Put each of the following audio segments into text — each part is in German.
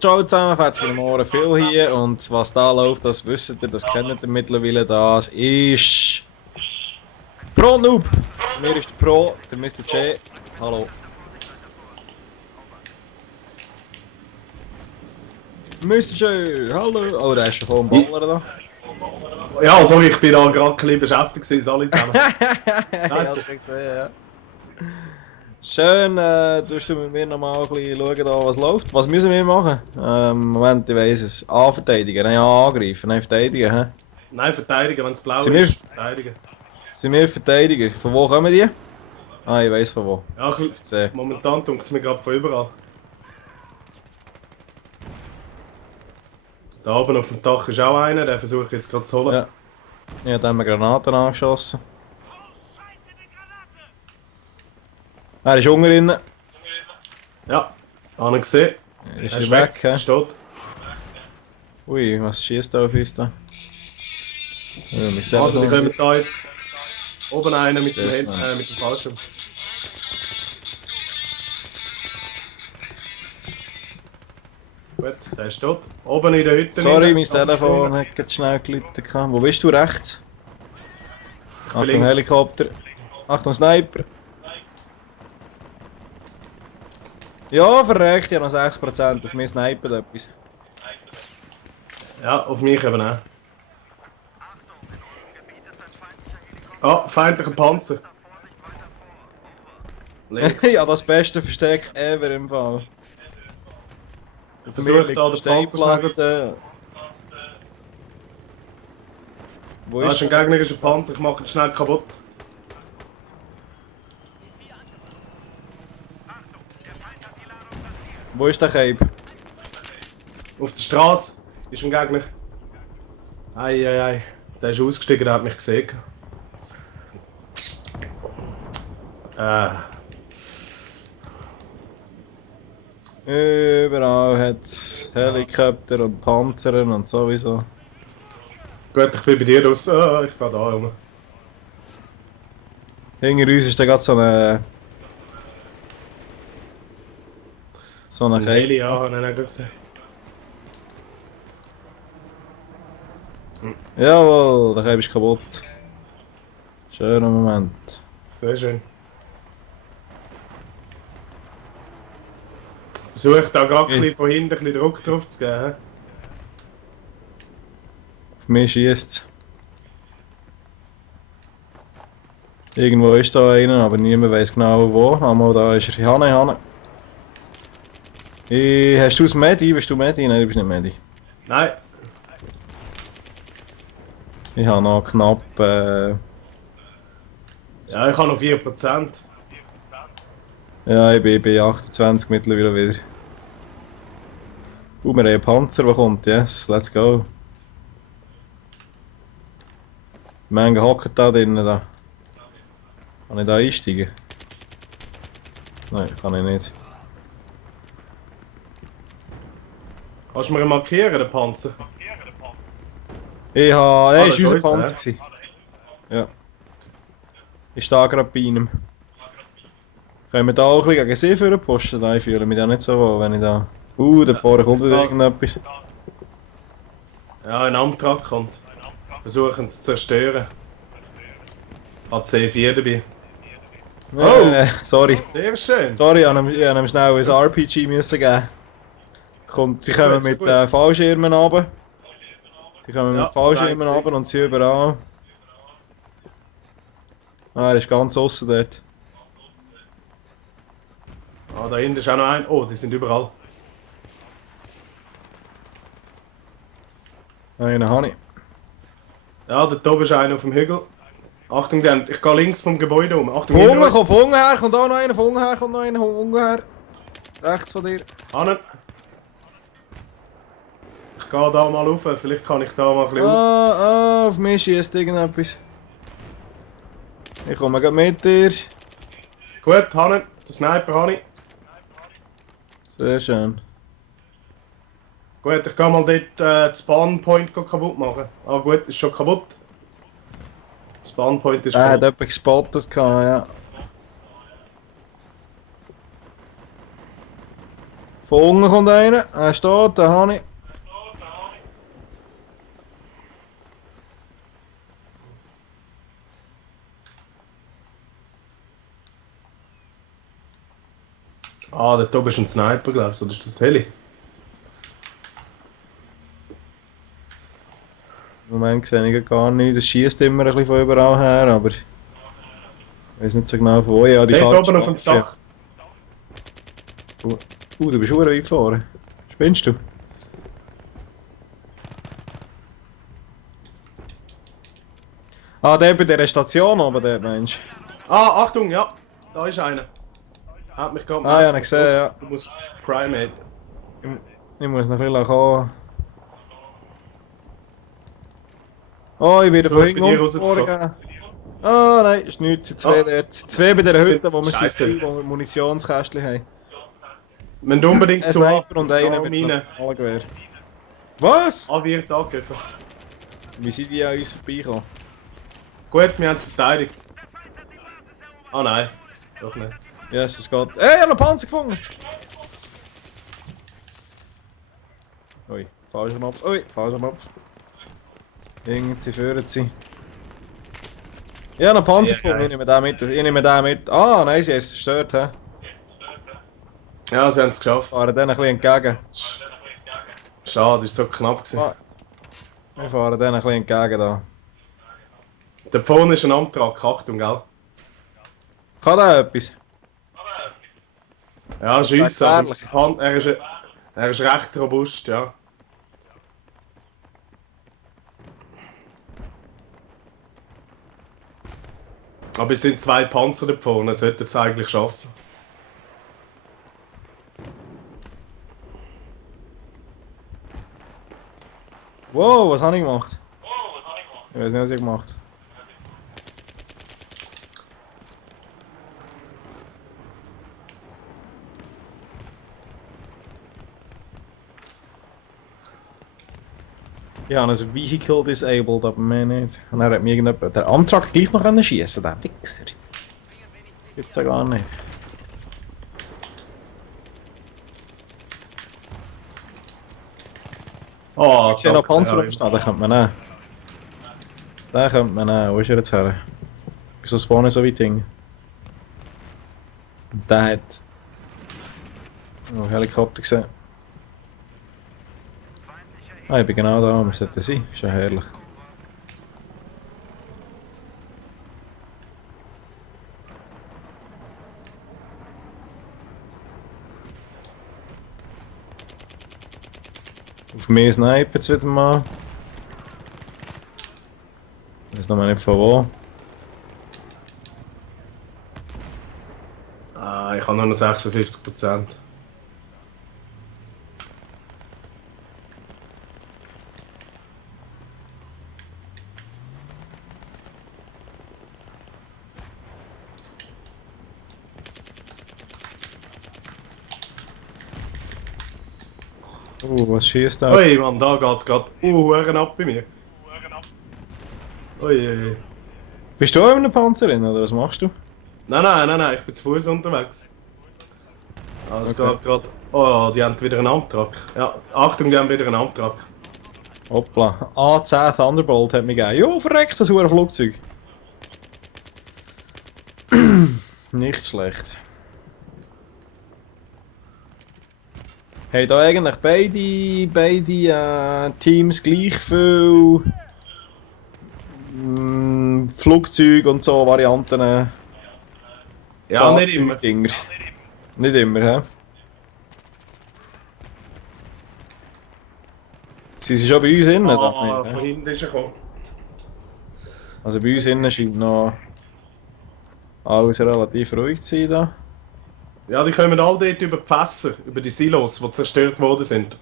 Ciao zusammen, herzlich willkommen, Phil hier und was da läuft, das wisst ihr, das kennt ihr mittlerweile, das ist Pro Noob. Mir ist der Pro, der Mr. J. Hallo. Mr. J, hallo. Oh, der ist schon voll am Ballern da. Ja, sorry, ich bin da gerade ein bisschen beschäftigt gewesen, alle zusammen. Ja, das kann ich sehen, ja. Schön, tust du mit mir nochmal ein bisschen schauen, da, was läuft. Was müssen wir machen? Moment, ich weiss es. A, verteidigen, nein, A, angreifen, nein, verteidigen, hä? Nein, verteidigen, wenn es blau Sind ist, verteidigen. Sind wir Verteidiger? Von wo kommen die? Ah, ich weiss von wo. Ja, momentan tut es mir gerade von überall. Da oben auf dem Dach ist auch einer, den versuche ich jetzt gerade zu holen. Ja. Ich habe dann Granaten angeschossen. Er ist unten drin. Ja, habe ich gesehen. Er ist Er ist weg, hä? Steht. Ui, was schießt da auf uns da? Ja, mein Also, die Telefon. kommen da jetzt. Oben einer mit dem, Stefan. mit dem Fallschirm. Gut, der ist tot. Oben in der Hütte. Sorry, rein, mein Telefon abgesprungen. hat gerade schnell geläutet. Wo bist du? Rechts? Achtung, links. Helikopter. Achtung, Sniper. Ja, verreckt, ich habe noch 6%. Auf mir snipert etwas. Ja, auf mich eben auch. Ah, feindlicher Panzer. Links. Ja, das beste Versteck ever im Fall. Ich versuche da den Panzer schnell zu... Wo Da ist ist ein gegnerischer Panzer, ich mache ihn schnell kaputt. Wo ist der Cape? Auf der Straße ist ein Gegner. Ei. Der ist ausgestiegen, der hat mich gesehen. Überall hat es Helikopter und Panzern und sowieso. Gut, ich bin bei dir raus. Ich gehe da rum. Hinter uns ist da gerade so eine Heli, Cape. ja, habe ich nicht gesehen. Jawohl, der Cape ist kaputt. Schöner Moment. Sehr schön. Versuche da gerade ein bisschen von hinten ein bisschen Druck drauf zu geben. Auf mich schießt es. Irgendwo ist da einer, aber niemand weiß genau wo. Einmal da ist er. Hanne. Hast du das Medi? Bist du Medi? Nein, du bist nicht Medi. Nein, Ich habe noch knapp. ja, ich habe noch 4%. Ja, ich bin bei 28 mittlerweile wieder. Wir haben einen Panzer, der kommt. Yes, let's go. Die Menge hocken da drinnen. Da. Kann ich da einsteigen? Nein, kann ich nicht. Kannst du mir markieren, den Panzer? Ich habe. Er das war ist unser uns, Panzer. Ja. Ich stehe gerade bei ihm. Können wir da auch ein bisschen gegen sie führen posten? Nein, ich fühle mich da nicht so wohl, wenn ich da. Da vorne kommt wieder irgendetwas. Ja, ein Amtrak kommt. Versuchen zu zerstören. Hat C4 dabei. Sorry. Sehr schön. Sorry, ich habe ihm schnell ein RPG müssen geben. Sie kommen mit Fallschirmen runter. Sie kommen mit Fallschirmen runter und sind überall. Ah, er ist ganz außen dort. Ah, da hinten ist auch noch ein. Oh, die sind überall. Einen habe ich. Ja, da oben ist einer auf dem Hügel. Achtung, ich gehe links vom Gebäude um. Achtung, Von hinter unten, uns. von unten her, kommt auch noch einer, von unten her, kommt noch einer, von unten her. Rechts von dir. Hanne. Ich gehe da mal rauf, vielleicht kann ich da mal ein bisschen Auf mich schießt irgendetwas. Ich komme gerade mit dir. Gut, Hanne, den Sniper habe ich. Sehr schön. Gut, ich gehe mal dort den Spawnpoint kaputt machen. Ah gut, ist schon kaputt. Spawnpoint ist Er hat kaputt. jemanden gespottet, ja. Von unten kommt einer. Er steht, da habe ich. Ah, dort oben ist ein Sniper, glaubst du, oder ist das Heli? Im Moment sehe ich gar nicht. Das schießt immer ein bisschen von überall her, aber ich weiß nicht so genau von wo. Ja, die Dort falsche oben auf dem Waffe. Dach. Du bist schon weit gefahren. Spinnst du? Ah, der bei dieser Station oben, der meinst Ah, Achtung, ja. Da ist einer. Hat mich gerade du? Ah, ja, gemessen. ich gesehen, ja. Du musst Primate. Ich muss noch ein bisschen kommen. Oh, ich bin So, von bei hinten dir vorgegangen. Ah, nein, ist nichts. Sind zwei dort. Sind zwei bei dieser Hütte, wo wir Scheisse. sind, wo wir Munitionskästchen haben. Wenn du unbedingt Ein zu Sniper und einer mit Mine einem Gewehr. Was? anwirkt angegriffen. Wie sind die an uns vorbeigekommen? Gut, wir haben es verteidigt. Ah nein, doch nicht. Yes, es geht. Ey, ich habe einen Panzer gefunden! Ui, falscher Knopf. Ui, falscher Knopf. Irgendwie führen sie. Ich habe einen Panzer Ja, gefunden, ja. ich nehme den mit. Ich nehme den mit. Ah, nein, sie haben es zerstört, hä? Ja, sie haben es geschafft. Fahren denen ein bisschen entgegen. Schade, ist so knapp gewesen. Ah, wir fahren denen ein bisschen entgegen da. Der Phone ist ein Amtrak, Achtung, gell? Kann der etwas? Ja, schiessen, aber gefährlich. er ist recht robust, ja. Aber es sind zwei Panzer da vorne, das sollte es eigentlich schaffen. Wow, was habe ich gemacht? Ich weiß nicht, was ich gemacht habe. Ja, ein Vehicle disabled, aber mehr nicht. Und er hat mir irgendjemand den Antrag gleich noch schießen, der Wichser. Gibt's ja gar nicht. Oh, Ich sehe noch danke, Panzer ja. rumstehen, den könnte man nehmen. Den könnte man nehmen. Wo ist er jetzt her? Wieso spawnen so weit Dinge? Und der hat... Oh, Helikopter gesehen. Ah, ich bin genau da, wo wir sollten sein. Ist ja herrlich. Auf mich snipen jetzt wieder mal. Ich weiß noch mal nicht von wo. Ah, ich habe nur noch 56%. Was schießt da? Ui, Mann, da geht's grad Huren ab bei mir. Ui, ui, ui. Bist du auch in einem Panzer drin, oder was machst du? Nein, ich bin zu Fuß unterwegs. Ah, es Okay. geht grad. Oh, die haben wieder einen Antrag. Ja, Achtung, die haben wieder einen Antrag. Hoppla. A10 Thunderbolt hat mich gegeben. Jo, verreckt, das hure Flugzeug. Nicht schlecht. Haben da eigentlich beide Teams gleich viel Flugzeug und so Varianten? Ja, nicht immer. Fahrzeugdinger? Nicht immer, hä? Sie sind schon bei uns innen. Ah, da, von hinten ist er gekommen. Also bei uns innen scheint noch alles relativ ruhig zu sein da. Ja, die kommen all dort über die Fässer, über die Silos, die zerstört worden sind.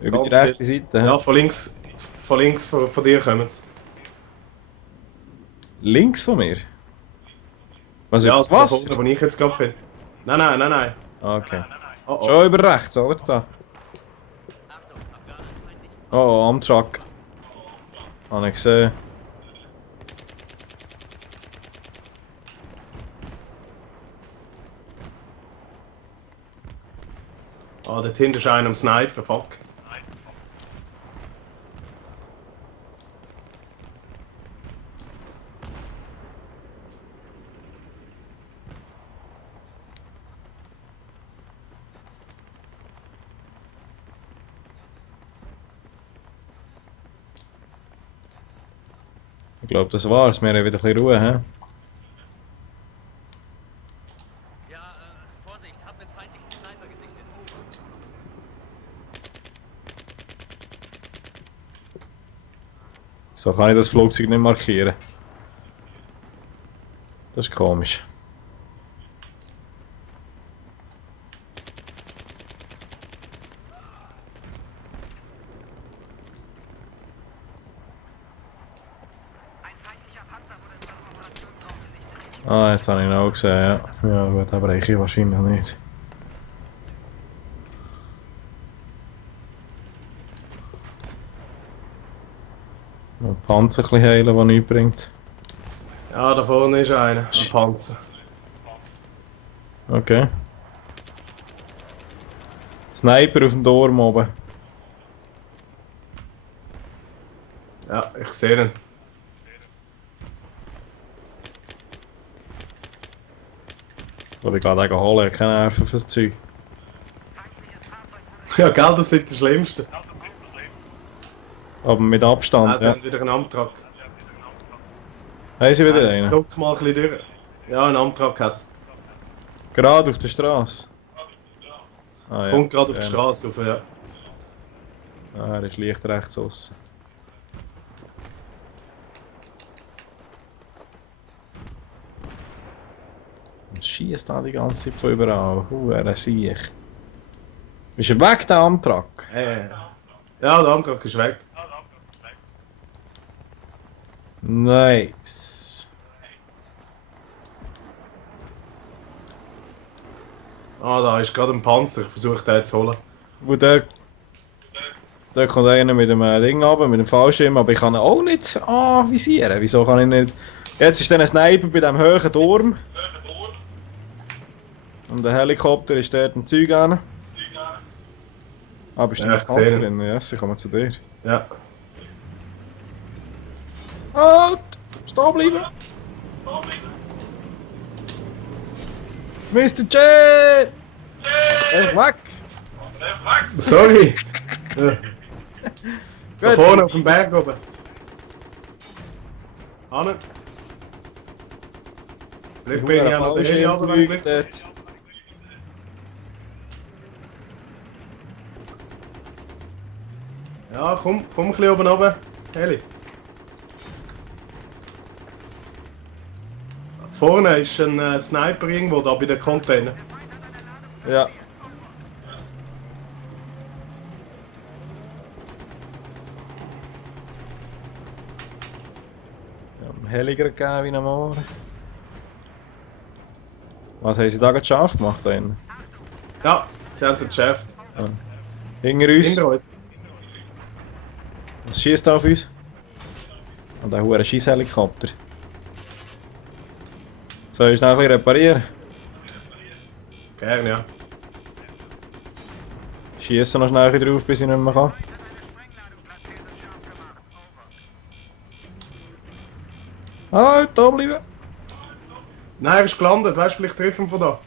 Über die Ganz rechte Seite. hä? Ja, von links von dir kommen sie. Links von mir? Was Ja, übers also da Wasser? vorne, wo ich jetzt gerade bin. Nein. Ah, okay. Oh, oh. Schon über rechts, oder? Da. Oh, am Truck. Habe ich gesehen. Ah, dort hinten ist einer am Sniper, fuck. Ich glaube, das war's. Wir haben wieder ein bisschen Ruhe, hä? Ja, Vorsicht, hab einen feindlichen Sniper gesichtet. So kann ich das Flugzeug nicht markieren. Das ist komisch. Ah, jetzt habe ich ihn auch gesehen, ja. Ja gut, aber ich wahrscheinlich nicht. Ein Panzer ein bisschen heilen, der nichts bringt. Ja, da vorne ist einer, ein Panzer. Okay. Sniper auf dem Turm oben. Ja, ich sehe ihn. Wollte ich gerade holen, keine Nerven fürs Zeug. Ja, gell, das ist das Schlimmste. Aber mit Abstand, Ah, sie ja. haben wieder einen Amtrak. Haben sie wieder einen? Guck mal ein bisschen durch. Ja, einen Amtrak hat es. Gerade auf der Straße. Ah, ja. Kommt gerade auf die Straße rauf, ja. Ah, er ist leicht rechts aussen. Und schießt da die ganze Zeit von überall. Er sehe ich. Ist er weg, der Amtrak? Ja, der Amtrak ist weg. Nice. Ah, da ist gerade ein Panzer. Ich versuche den zu holen. Wo der kommt einer mit dem Ding runter, mit dem Fallschirm, aber ich kann ihn auch nicht visieren. Wieso kann ich nicht? Jetzt ist dann ein Sniper bei diesem hohen Turm. Und der Helikopter ist dort ein Zeug an. Ah, bist du Ja, noch ich sehe Panzer ihn. drin? Ja, sie kommen zu dir. Ja. Halt! Stehen bleiben! Mr. J! Weg! Sorry! Ja. Da Gut. vorne auf dem Berg oben. Hanne. Vielleicht bin ich ja noch der Heli runter. dort. Ja, komm ein bisschen oben runter. Heli. Vorne ist ein Sniper irgendwo da bei den Container. Ja. Helliger gegeben wie am Morgen. Was haben sie da gerade scharf gemacht? Da innen? Ja, sie haben es geschafft. Hinter uns. Hinter uns. Was schießt da auf uns? Und ein hoher Schießhelikopter. Soll ich schnell ein bisschen reparieren? Gerne, ja. Schießen noch schnell drauf, bis ich nicht mehr kann. Halt, da bleiben! Nein, er ist gelandet. Weißt du, vielleicht treffen wir von da.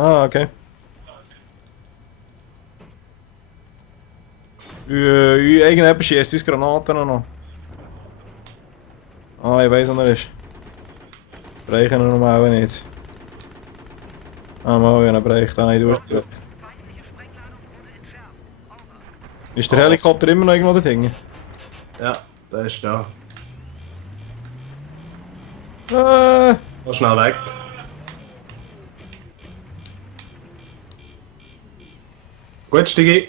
Ah, okay. Irgendjemand schießt uns Granaten noch. Ah, ich weiss, wo er ist. Brechen wir noch auch nicht. Ah, mal, wenn er brecht, dann nicht durchgeführt. Ist der Helikopter immer noch irgendwo dort hinten? Ja, der ist da. Äh, Mal schnell weg. Gut, Stigi.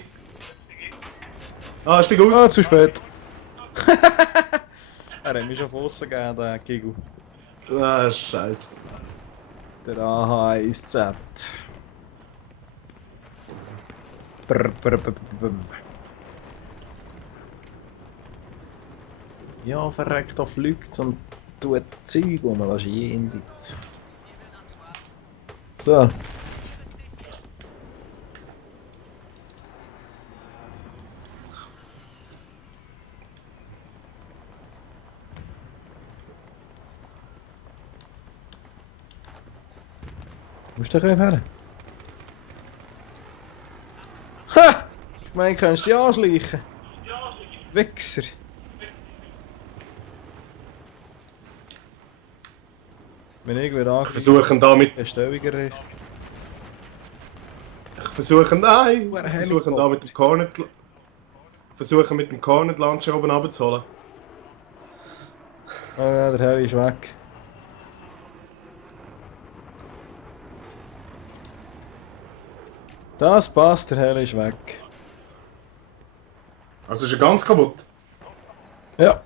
Ah, steig aus. ah, zu spät. Er hat mich schon von außen gegeben, der Kigu. Ah, scheiße. Der AH1Z. Brr, brr, brr, brr. Ja, verreckt, da fliegt und tut Zeug um, das ist jenseits. So. Musst du doch eben her. Ha! Ich meine, kannst du dich anschleichen. Wichser. Wenn ich wieder angreife, Versuchen da mit... eine Stellung erreicht. Versuchen da Helikopter. mit dem Cornet... Versuchen mit dem Cornet Launcher oben runterzuholen. Oh ja, der Heli ist weg. Das passt, der Heli ist weg. Also ist er ganz kaputt. Ja.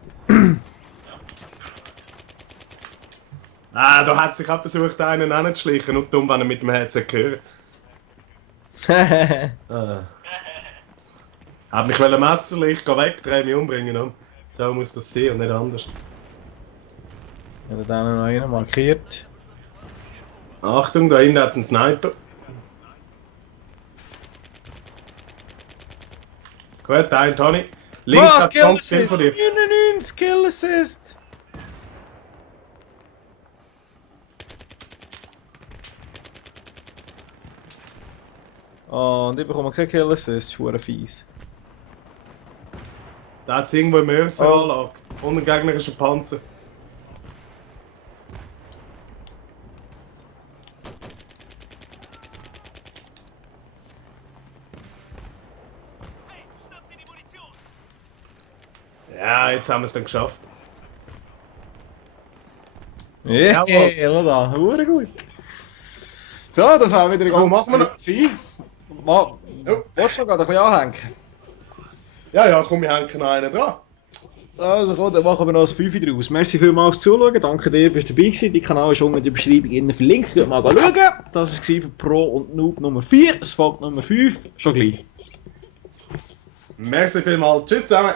Ah, da hat sich auch versucht, einen anzuschleichen und dumm, wenn er mit dem Headset hören. Hat mich messerlich, ich geh weg, dreh mich umbringen. Um. So muss das sein und nicht anders. Ich habe dann noch einen markiert. Achtung, da hinten hat es einen Sniper. Gut, einen habe ich. Links hat es ganz viel von dir. 99 Kill Assist! Oh, und ich bekomme keinen Kill Assist, das ist fies. Da hat es irgendwo im Mörseranlage. Und ein gegnerischer Panzer. Hey, schnapp dir die Munition! Ja, jetzt haben wir es dann geschafft. Ja, Jawohl. da, hure gut. So, das war wieder Oh, ganz machen wir noch? Willst du noch gerade ein bisschen anhängen? Ja, komm, wir hängen noch einen dran. Also komm, dann machen wir noch ein 5 draus. Merci vielmals fürs Zuschauen, danke dir, bist du dabei gewesen. Die Kanal ist unten in der Beschreibung innen verlinkt, könnt mal schauen. Das war für Pro und Noob Nummer 4, es folgt Nummer 5, schon gleich. Merci vielmals, tschüss zusammen.